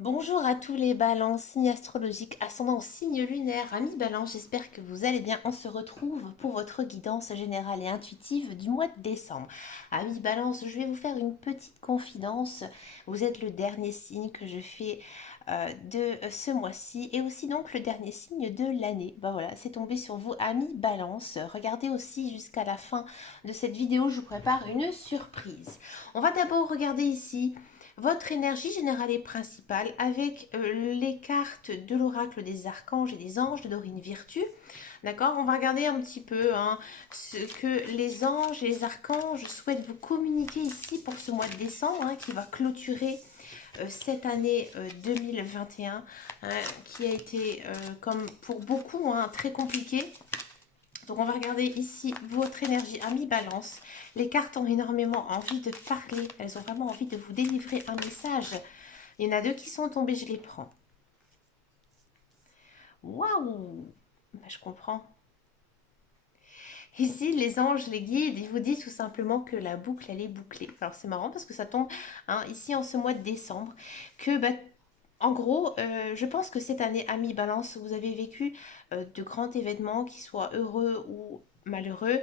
Bonjour à tous les balances, signe astrologique, ascendant signe lunaire, amis balance, j'espère que vous allez bien. On se retrouve pour votre guidance générale et intuitive du mois de décembre. Amis balance, je vais vous faire une petite confidence. Vous êtes le dernier signe que je fais de ce mois-ci et aussi donc le dernier signe de l'année. Ben voilà, c'est tombé sur vous, amis balance. Regardez aussi jusqu'à la fin de cette vidéo, je vous prépare une surprise. On va d'abord regarder ici votre énergie générale et principale avec les cartes de l'oracle des archanges et des anges de Dorine Virtue. D'accord. On va regarder un petit peu ce que les anges et les archanges souhaitent vous communiquer ici pour ce mois de décembre qui va clôturer cette année 2021 qui a été, comme pour beaucoup, très compliquée. Donc on va regarder ici votre énergie à mi-balance. Les cartes ont énormément envie de parler. Elles ont vraiment envie de vous délivrer un message. Il y en a deux qui sont tombés, je les prends. Waouh, je comprends. Ici, les anges, les guides, ils vous disent tout simplement que la boucle, elle est bouclée. Alors c'est marrant parce que ça tombe ici en ce mois de décembre. Que en gros, je pense que cette année, ami Balance, vous avez vécu de grands événements, qu'ils soient heureux ou malheureux.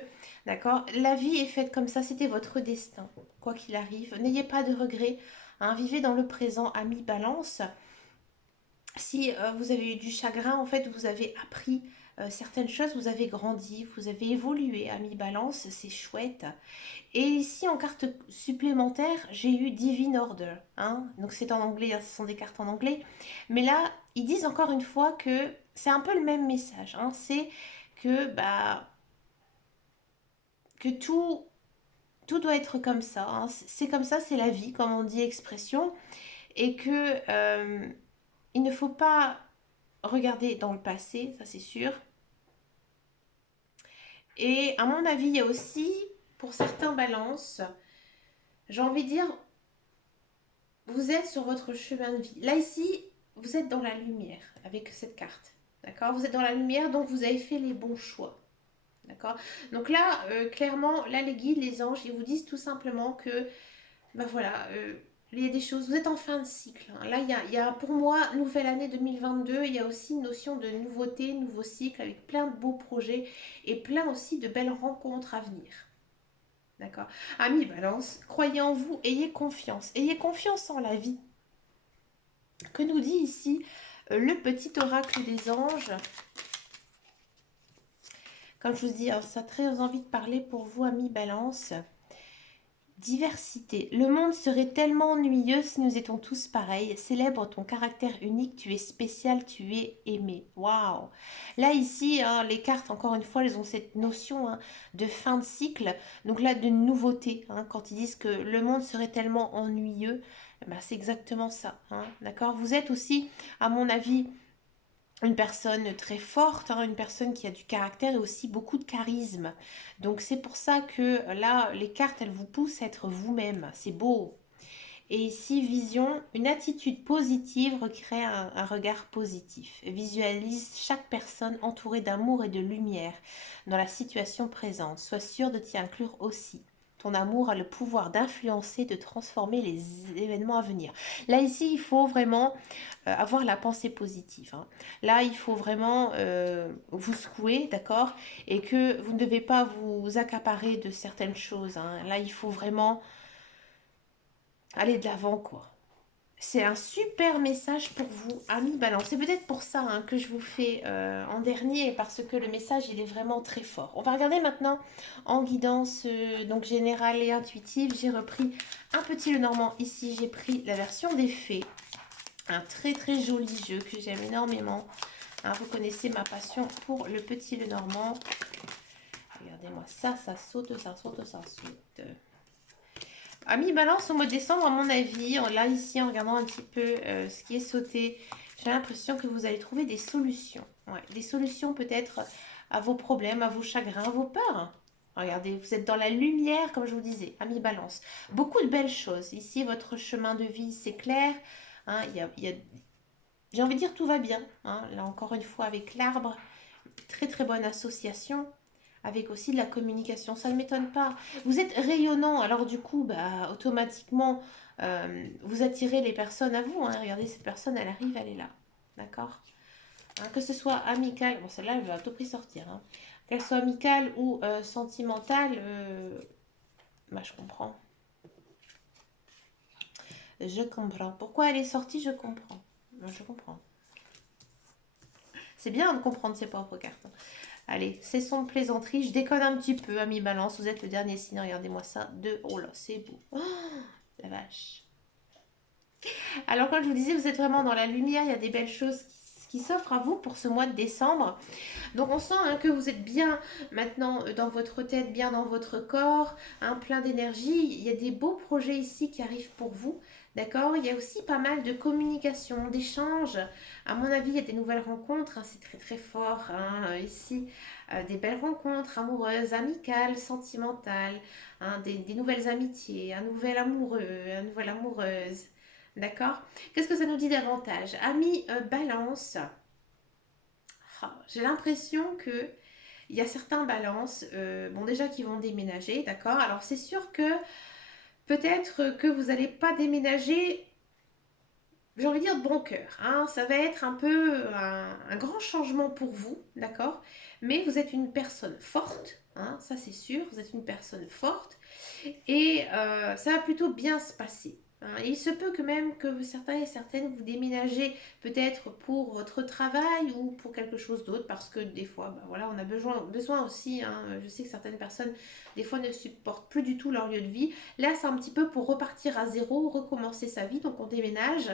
D'accord. La vie est faite comme ça, c'était votre destin. Quoi qu'il arrive, n'ayez pas de regrets. Vivez dans le présent, ami Balance. Si vous avez eu du chagrin, en fait, vous avez appris certaines choses, vous avez grandi, vous avez évolué, ami Balance, c'est chouette. Et ici, en carte supplémentaire, j'ai eu Divine Order. Donc c'est en anglais, ce sont des cartes en anglais. Mais là, ils disent encore une fois que c'est un peu le même message. C'est que, que tout doit être comme ça. C'est comme ça, c'est la vie, comme on dit expression. Et que il ne faut pas regarder dans le passé, ça c'est sûr. Et à mon avis, il y a aussi, pour certains balances, j'ai envie de dire, vous êtes sur votre chemin de vie. Là, ici, vous êtes dans la lumière avec cette carte. D'accord. Vous êtes dans la lumière, donc vous avez fait les bons choix. D'accord. Donc là, clairement, là, les guides, les anges, ils vous disent tout simplement que, voilà, il y a des choses, vous êtes en fin de cycle. Là, il y a pour moi, nouvelle année 2022, il y a aussi une notion de nouveauté, nouveau cycle, avec plein de beaux projets et plein aussi de belles rencontres à venir. D'accord. Amis Balance, croyez en vous, ayez confiance. Ayez confiance en la vie. Que nous dit ici le petit oracle des anges? Comme je vous dis, ça a très envie de parler pour vous, amis Balance. Diversité. Le monde serait tellement ennuyeux si nous étions tous pareils. Célèbre ton caractère unique, tu es spécial, tu es aimé. Waouh. Là, ici, les cartes, encore une fois, elles ont cette notion de fin de cycle. Donc là, de nouveauté. Quand ils disent que le monde serait tellement ennuyeux, c'est exactement ça. D'accord. Vous êtes aussi, à mon avis, une personne très forte, une personne qui a du caractère et aussi beaucoup de charisme. Donc c'est pour ça que là, les cartes, elles vous poussent à être vous-même. C'est beau. Et ici, vision, une attitude positive recrée un regard positif. Visualise chaque personne entourée d'amour et de lumière dans la situation présente. Sois sûr de t'y inclure aussi. Ton amour a le pouvoir d'influencer, de transformer les événements à venir. Là, ici, il faut vraiment avoir la pensée positive. Là, il faut vraiment vous secouer, d'accord. Et que vous ne devez pas vous accaparer de certaines choses. Là, il faut vraiment aller de l'avant, quoi. C'est un super message pour vous, amis Balance. C'est peut-être pour ça que je vous fais en dernier, parce que le message, il est vraiment très fort. On va regarder maintenant en guidance donc générale et intuitive. J'ai repris un petit Lenormand. Ici, j'ai pris la version des fées. Un très très joli jeu que j'aime énormément. Vous connaissez ma passion pour le petit Lenormand. Regardez-moi ça, ça saute, ça saute, ça saute. Amis Balance, au mois de décembre, à mon avis, là ici en regardant un petit peu ce qui est sauté, j'ai l'impression que vous allez trouver des solutions. Ouais, des solutions peut-être à vos problèmes, à vos chagrins, à vos peurs. Regardez, vous êtes dans la lumière, comme je vous disais, amis Balance. Beaucoup de belles choses. Ici, votre chemin de vie, c'est clair. J'ai envie de dire tout va bien. Là, encore une fois, avec l'arbre, très très bonne association avec aussi de la communication, ça ne m'étonne pas. Vous êtes rayonnant, alors du coup, automatiquement, Vous attirez les personnes à vous. Hein. Regardez, cette personne, elle arrive, elle est là. D'accord. Hein, que ce soit amical, bon celle-là elle va à tout prix sortir, hein. Qu'elle soit amicale ou sentimentale, bah, je comprends. Je comprends. Pourquoi elle est sortie, je comprends. Je comprends. C'est bien de comprendre ses propres cartes. Hein. Allez, cessons de plaisanterie. Je déconne un petit peu, ami Balance. Vous êtes le dernier signe. Regardez-moi ça. Deux. Oh là, c'est beau. Oh, la vache. Alors, comme je vous disais, vous êtes vraiment dans la lumière. Il y a des belles choses qui s'offrent à vous pour ce mois de décembre. Donc on sent hein, que vous êtes bien maintenant dans votre tête, bien dans votre corps, hein, plein d'énergie. Il y a des beaux projets ici qui arrivent pour vous. D'accord. Il y a aussi pas mal de communication, d'échanges. À mon avis, il y a des nouvelles rencontres. Hein, c'est très très fort hein, ici. Des belles rencontres amoureuses, amicales, sentimentales. Hein, des nouvelles amitiés, un nouvel amoureux, une nouvelle amoureuse. D'accord. Qu'est-ce que ça nous dit davantage? Amis balance. Ah, j'ai l'impression que il y a certains balances, bon déjà qui vont déménager, d'accord. Alors c'est sûr que peut-être que vous n'allez pas déménager, j'ai envie de dire de bon cœur. Hein. Ça va être un peu un grand changement pour vous, d'accord. Mais vous êtes une personne forte, hein, ça c'est sûr. Vous êtes une personne forte et ça va plutôt bien se passer. Hein. Et il se peut que même que certains et certaines vous déménagez peut-être pour votre travail ou pour quelque chose d'autre parce que des fois, bah voilà, on a besoin aussi. Hein, je sais que certaines personnes des fois ne supportent plus du tout leur lieu de vie. Là, c'est un petit peu pour repartir à zéro, recommencer sa vie. Donc on déménage.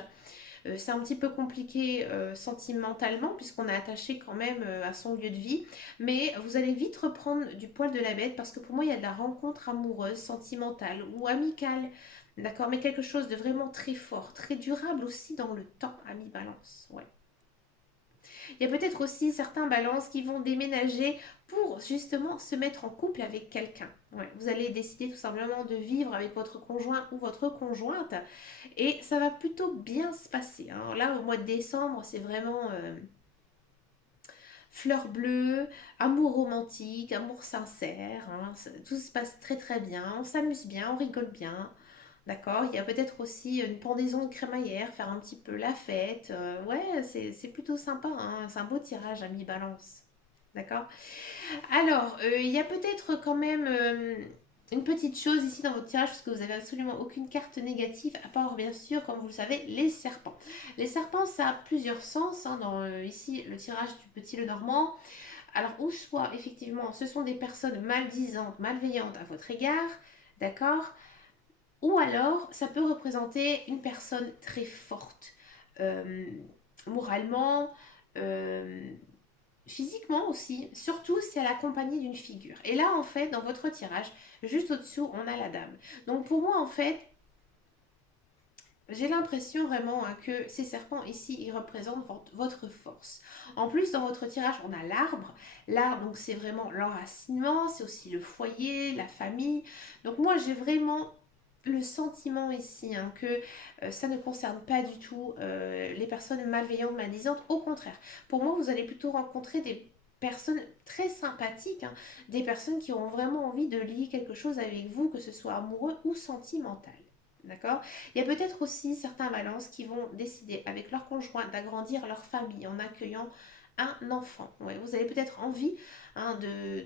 C'est un petit peu compliqué sentimentalement puisqu'on est attaché quand même à son lieu de vie. Mais vous allez vite reprendre du poil de la bête parce que pour moi, il y a de la rencontre amoureuse, sentimentale ou amicale. D'accord. Mais quelque chose de vraiment très fort, très durable aussi dans le temps, ami Balance. Ouais. Il y a peut-être aussi certains balances qui vont déménager pour justement se mettre en couple avec quelqu'un. Ouais, vous allez décider tout simplement de vivre avec votre conjoint ou votre conjointe et ça va plutôt bien se passer. Hein. Là, au mois de décembre, c'est vraiment fleurs bleues, amour romantique, amour sincère. Hein. Tout se passe très très bien, on s'amuse bien, on rigole bien. D'accord. Il y a peut-être aussi une pendaison de crémaillère, faire un petit peu la fête. Ouais, c'est plutôt sympa. Hein. C'est un beau tirage à mi-balance. D'accord. Alors, il y a peut-être quand même une petite chose ici dans votre tirage, parce que vous n'avez absolument aucune carte négative, à part bien sûr, comme vous le savez, les serpents. Les serpents, ça a plusieurs sens. Hein, dans ici le tirage du petit Lenormand. Alors, ou soit effectivement, ce sont des personnes maldisantes, malveillantes à votre égard. D'accord. Ou alors, ça peut représenter une personne très forte, euh, moralement, euh, physiquement aussi, surtout si elle est accompagnée d'une figure. Et là, en fait, dans votre tirage, juste au-dessous, on a la dame. Donc pour moi, en fait, j'ai l'impression vraiment hein, que ces serpents ici, ils représentent votre force. En plus, dans votre tirage, on a l'arbre. L'arbre, donc c'est vraiment l'enracinement, c'est aussi le foyer, la famille. Donc moi, j'ai vraiment le sentiment ici hein, que ça ne concerne pas du tout les personnes malveillantes, maldisantes. Au contraire, pour moi, vous allez plutôt rencontrer des personnes très sympathiques, hein, des personnes qui ont vraiment envie de lier quelque chose avec vous, que ce soit amoureux ou sentimental. D'accord. Il y a peut-être aussi certains balances qui vont décider avec leur conjoint d'agrandir leur famille en accueillant un enfant. Ouais, vous avez peut-être envie hein,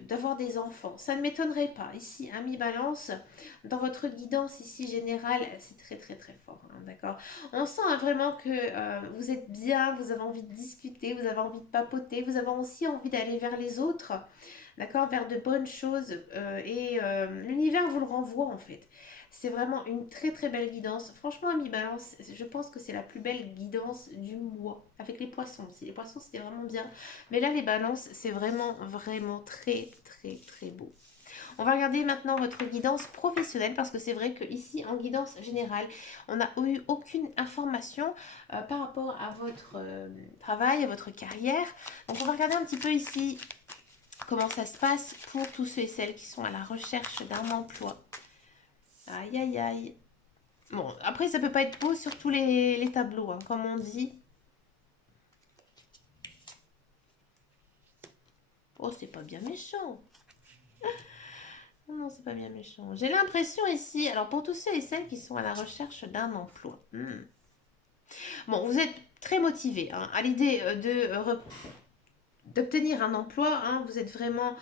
d'avoir des enfants. Ça ne m'étonnerait pas. Ici, ami balance, dans votre guidance ici générale, c'est très très très fort. Hein, d'accord. On sent hein, vraiment que vous êtes bien, vous avez envie de discuter, vous avez envie de papoter, vous avez aussi envie d'aller vers les autres. D'accord, vers de bonnes choses et l'univers vous le renvoie en fait. C'est vraiment une très très belle guidance. Franchement, Ami Balance, je pense que c'est la plus belle guidance du mois. Avec les poissons aussi. Les poissons, c'était vraiment bien. Mais là, les balances, c'est vraiment vraiment très très très beau. On va regarder maintenant votre guidance professionnelle parce que c'est vrai que ici en guidance générale, on n'a eu aucune information par rapport à votre travail, à votre carrière. Donc on va regarder un petit peu ici comment ça se passe pour tous ceux et celles qui sont à la recherche d'un emploi. Aïe, aïe, aïe. Bon, après, ça peut pas être beau sur tous les tableaux, hein, comme on dit. Oh, c'est pas bien méchant. Oh non, c'est pas bien méchant. J'ai l'impression ici, alors pour tous ceux et celles qui sont à la recherche d'un emploi. Bon, vous êtes très motivé hein, à l'idée d'obtenir un emploi. Hein, vous êtes vraiment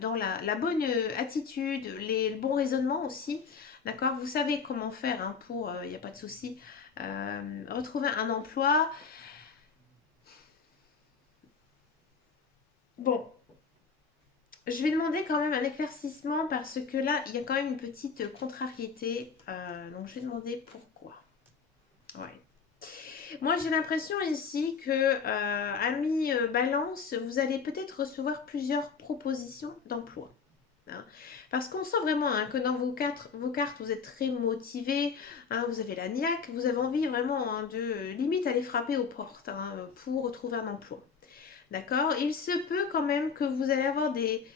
dans la bonne attitude, le bon raisonnement aussi. D'accord. Vous savez comment faire hein, pour, il n'y a pas de souci, retrouver un emploi. Bon, je vais demander quand même un éclaircissement parce que là, il y a quand même une petite contrariété. Donc, je vais demander pourquoi. Ouais. Moi, j'ai l'impression ici que, ami Balance, vous allez peut-être recevoir plusieurs propositions d'emploi. Hein. Parce qu'on sent vraiment hein, que dans vos cartes, vous êtes très motivé, hein, vous avez la niaque, vous avez envie vraiment hein, de limite aller frapper aux portes hein, pour retrouver un emploi. D'accord. Il se peut quand même que vous allez avoir des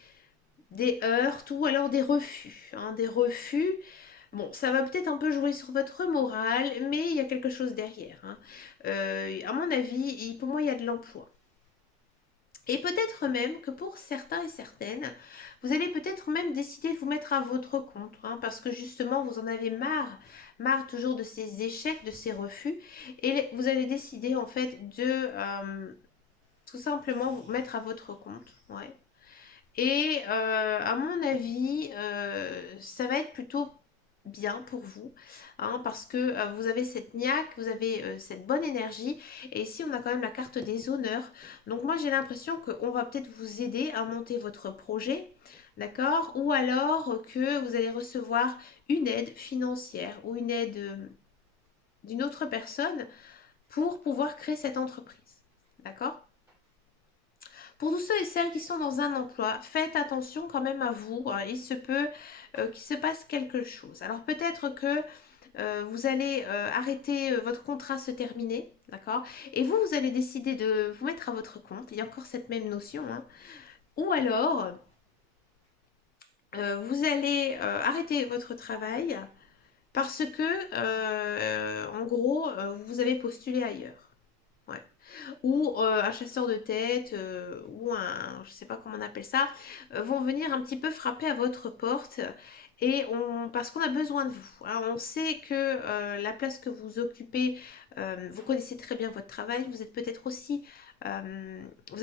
heurts ou alors des refus. Hein, des refus. Bon, ça va peut-être un peu jouer sur votre morale, mais il y a quelque chose derrière. Hein. À mon avis, pour moi, il y a de l'emploi. Et peut-être même que pour certains et certaines, vous allez peut-être même décider de vous mettre à votre compte, hein, parce que justement, vous en avez marre toujours de ces échecs, de ces refus, et vous allez décider en fait de tout simplement vous mettre à votre compte. Ouais. Et à mon avis, ça va être plutôt bien pour vous, hein, parce que vous avez cette niaque, vous avez cette bonne énergie, et ici on a quand même la carte des honneurs. Donc moi j'ai l'impression qu'on va peut-être vous aider à monter votre projet, d'accord? Ou alors que vous allez recevoir une aide financière ou une aide d'une autre personne pour pouvoir créer cette entreprise, d'accord? Pour tous ceux et celles qui sont dans un emploi, faites attention quand même à vous. Hein. Il se peut qu'il se passe quelque chose. Alors peut-être que vous allez arrêter, votre contrat se terminer, d'accord. Et vous allez décider de vous mettre à votre compte. Il y a encore cette même notion. Hein. Ou alors, vous allez arrêter votre travail parce que, en gros, vous avez postulé ailleurs. Ouais. Ou un chasseur de tête ou un, je sais pas comment on appelle ça, vont venir un petit peu frapper à votre porte et parce qu'on a besoin de vous. Alors, on sait que la place que vous occupez, vous connaissez très bien votre travail, vous êtes peut-être aussi, vous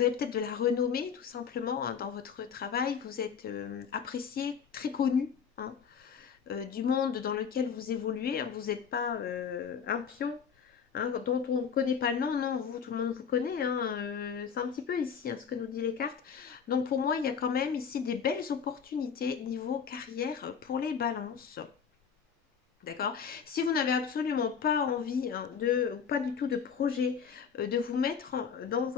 avez peut-être de la renommée tout simplement hein, dans votre travail, vous êtes apprécié, très connu. Hein, du monde dans lequel vous évoluez, hein, vous n'êtes pas un pion hein, dont on ne connaît pas le nom, non, vous, tout le monde vous connaît, hein, c'est un petit peu ici hein, ce que nous dit les cartes. Donc pour moi, il y a quand même ici des belles opportunités niveau carrière pour les balances. D'accord. Si vous n'avez absolument pas envie hein, pas du tout de projet, de vous mettre dans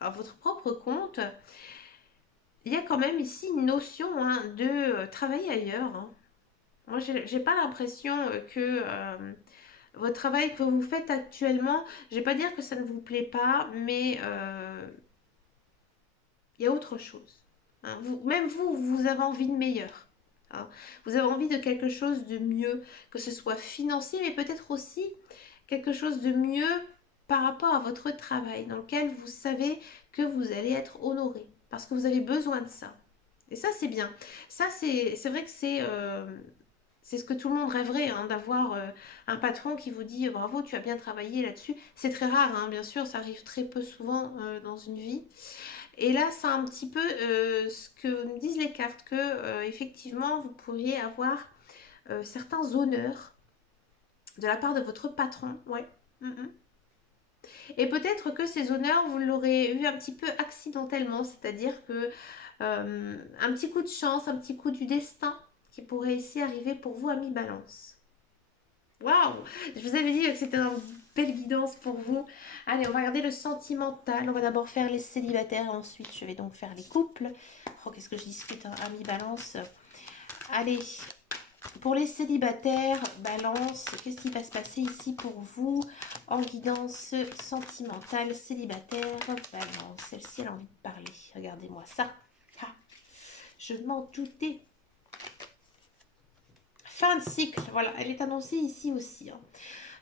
à votre propre compte, il y a quand même ici une notion hein, de travailler ailleurs. Hein. Moi, j'ai pas l'impression que votre travail que vous faites actuellement, je vais pas dire que ça ne vous plaît pas, mais il y a autre chose. Hein. Même vous avez envie de meilleur. Hein. Vous avez envie de quelque chose de mieux, que ce soit financier, mais peut-être aussi quelque chose de mieux par rapport à votre travail, dans lequel vous savez que vous allez être honoré, parce que vous avez besoin de ça. Et ça, c'est bien. Ça, c'est vrai que c'est ce que tout le monde rêverait, hein, d'avoir un patron qui vous dit bravo, tu as bien travaillé là-dessus. C'est très rare, hein, bien sûr, ça arrive très peu souvent dans une vie. Et là, c'est un petit peu ce que me disent les cartes, que effectivement, vous pourriez avoir certains honneurs de la part de votre patron. Ouais. Mhm. Et peut-être que ces honneurs, vous l'aurez eu un petit peu accidentellement, c'est-à-dire que un petit coup de chance, un petit coup du destin qui pourrait ici arriver pour vous, ami Balance. Waouh! Je vous avais dit que c'était une belle guidance pour vous. Allez, on va regarder le sentimental. On va d'abord faire les célibataires. Ensuite, je vais donc faire les couples. Oh, qu'est-ce que je discute, hein, ami Balance. Allez, pour les célibataires, Balance, qu'est-ce qui va se passer ici pour vous en guidance sentimentale, célibataire, Balance. Celle-ci, elle a envie de parler. Regardez-moi ça. Ah, je m'en doutais. Fin de cycle, voilà, elle est annoncée ici aussi. Hein.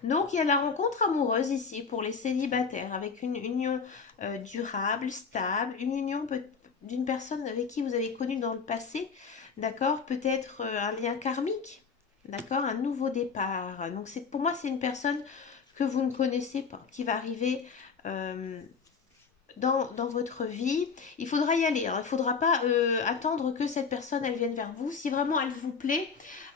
Donc il y a la rencontre amoureuse ici pour les célibataires avec une union durable, stable, une union d'une personne avec qui vous avez connu dans le passé, d'accord? Peut-être un lien karmique, d'accord? Un nouveau départ. Donc c'est pour moi, c'est une personne que vous ne connaissez pas, qui va arriver euh, dans votre vie. Il faudra y aller, hein. Il ne faudra pas attendre que cette personne, elle vienne vers vous. Si vraiment elle vous plaît,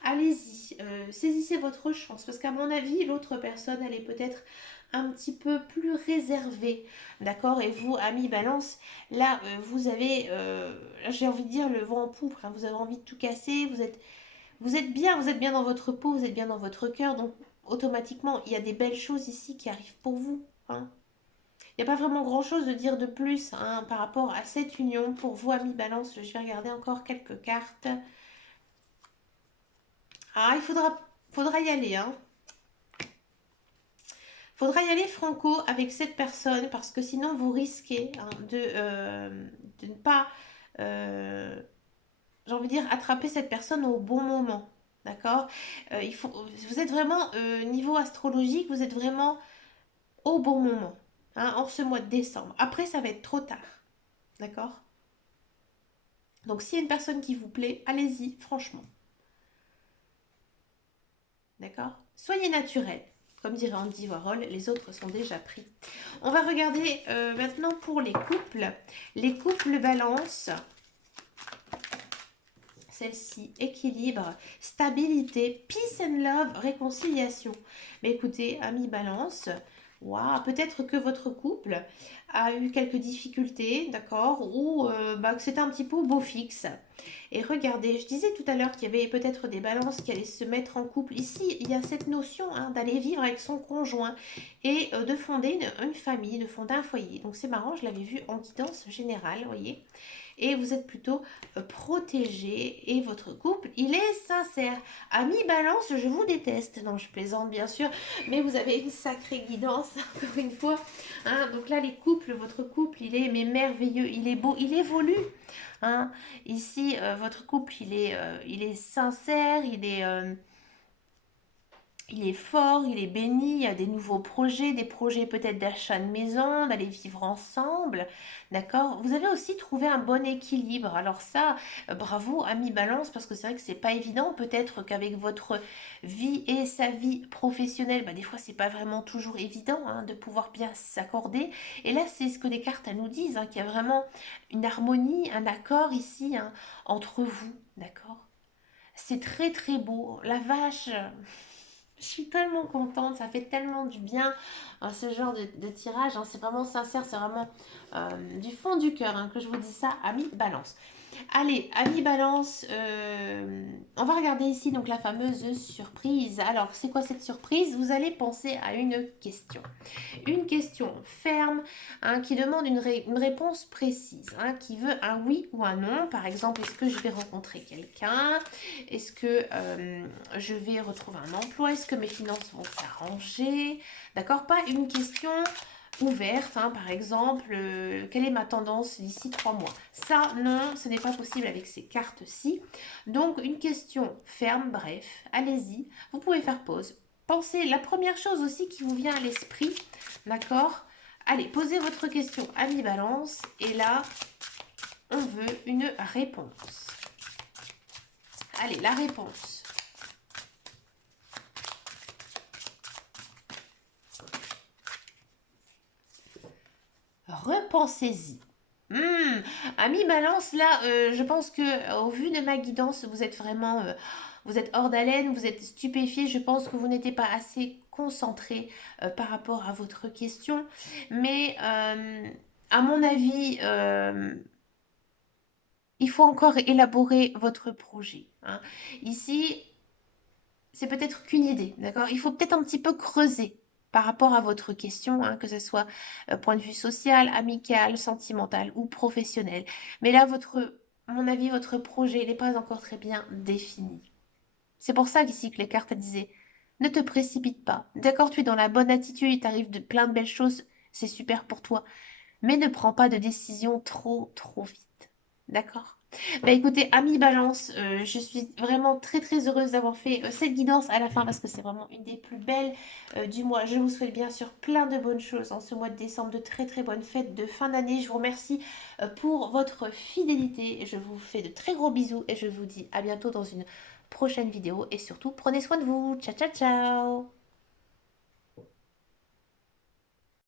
allez-y, saisissez votre chance. Parce qu'à mon avis, l'autre personne, elle est peut-être un petit peu plus réservée. D'accord? Et vous, ami Balance, là, vous avez, j'ai envie de dire, le vent en poupe, hein. Vous avez envie de tout casser. Vous êtes bien dans votre peau, vous êtes bien dans votre cœur. Donc, automatiquement, il y a des belles choses ici qui arrivent pour vous, hein. Il n'y a pas vraiment grand-chose de dire de plus, hein, par rapport à cette union. Pour vous, amis Balance, je vais regarder encore quelques cartes. Ah, faudra y aller, hein. Faudra y aller franco avec cette personne parce que sinon vous risquez, hein, de ne pas, euh, j'ai envie de dire, attraper cette personne au bon moment. D'accord? Vous êtes vraiment, niveau astrologique, vous êtes vraiment au bon moment, hein, en ce mois de décembre. Après, ça va être trop tard. D'accord? Donc s'il y a une personne qui vous plaît, allez-y, franchement. D'accord? Soyez naturel. Comme dirait Andy Warhol, les autres sont déjà pris. On va regarder maintenant pour les couples. Les couples balance. Celle-ci, équilibre, stabilité, peace and love, réconciliation. Mais écoutez, amis balance, waouh, peut-être que votre couple a eu quelques difficultés, d'accord, ou que c'était un petit peu au beau fixe. Et regardez, je disais tout à l'heure qu'il y avait peut-être des balances qui allaient se mettre en couple. Ici, il y a cette notion, hein, d'aller vivre avec son conjoint et de fonder une famille, de fonder un foyer. Donc c'est marrant, je l'avais vu en guidance générale, vous voyez. Et vous êtes plutôt protégé et votre couple, il est sincère. Ami balance, je vous déteste. Non, je plaisante bien sûr, mais vous avez une sacrée guidance, encore une fois, hein. Donc là, les couples, votre couple, il est mais merveilleux, il est beau, il évolue, hein. Ici, votre couple, il est sincère, il est fort, il est béni, il y a des nouveaux projets, des projets peut-être d'achat de maison, d'aller vivre ensemble, d'accord? Vous avez aussi trouvé un bon équilibre. Alors ça, bravo, ami Balance, parce que c'est vrai que c'est pas évident. Peut-être qu'avec votre vie et sa vie professionnelle, des fois c'est pas vraiment toujours évident, hein, de pouvoir bien s'accorder. Et là, c'est ce que les cartes nous disent, hein, qu'il y a vraiment une harmonie, un accord ici, hein, entre vous, d'accord? C'est très très beau. La vache. Je suis tellement contente, ça fait tellement du bien, ce genre de tirage, hein. C'est vraiment sincère, c'est vraiment du fond du cœur, hein, que je vous dis ça, ami Balance. Allez, ami Balance, on va regarder ici donc la fameuse surprise. Alors, c'est quoi cette surprise? Vous allez penser à une question ferme, hein, qui demande une réponse précise, hein, qui veut un oui ou un non. Par exemple, est-ce que je vais rencontrer quelqu'un? Est-ce que je vais retrouver un emploi? Est-ce que mes finances vont s'arranger? D'accord? Pas une question ouverte, hein, par exemple, quelle est ma tendance d'ici 3 mois? Ça, non, ce n'est pas possible avec ces cartes-ci. Donc, une question ferme, bref, allez-y. Vous pouvez faire pause. Pensez, la première chose aussi qui vous vient à l'esprit, d'accord? Allez, posez votre question, ami Balance, et là, on veut une réponse. Allez, la réponse. Repensez-y. Ami Balance, là, je pense que au vu de ma guidance, vous êtes vraiment, vous êtes hors d'haleine, vous êtes stupéfié. Je pense que vous n'étiez pas assez concentré par rapport à votre question. Mais à mon avis, il faut encore élaborer votre projet, hein. Ici, c'est peut-être qu'une idée, d'accord? Il faut peut-être un petit peu creuser par rapport à votre question, hein, que ce soit point de vue social, amical, sentimental ou professionnel. Mais là, à mon avis, votre projet n'est pas encore très bien défini. C'est pour ça qu'ici que les cartes disaient, ne te précipite pas. D'accord, tu es dans la bonne attitude, il t'arrive de plein de belles choses, c'est super pour toi. Mais ne prends pas de décision trop, trop vite. D'accord? Bah écoutez, Ami Balance, je suis vraiment très très heureuse d'avoir fait cette guidance à la fin parce que c'est vraiment une des plus belles du mois. Je vous souhaite bien sûr plein de bonnes choses en ce mois de décembre, de très très bonnes fêtes de fin d'année. Je vous remercie pour votre fidélité. Je vous fais de très gros bisous et je vous dis à bientôt dans une prochaine vidéo et surtout prenez soin de vous. Ciao ciao ciao.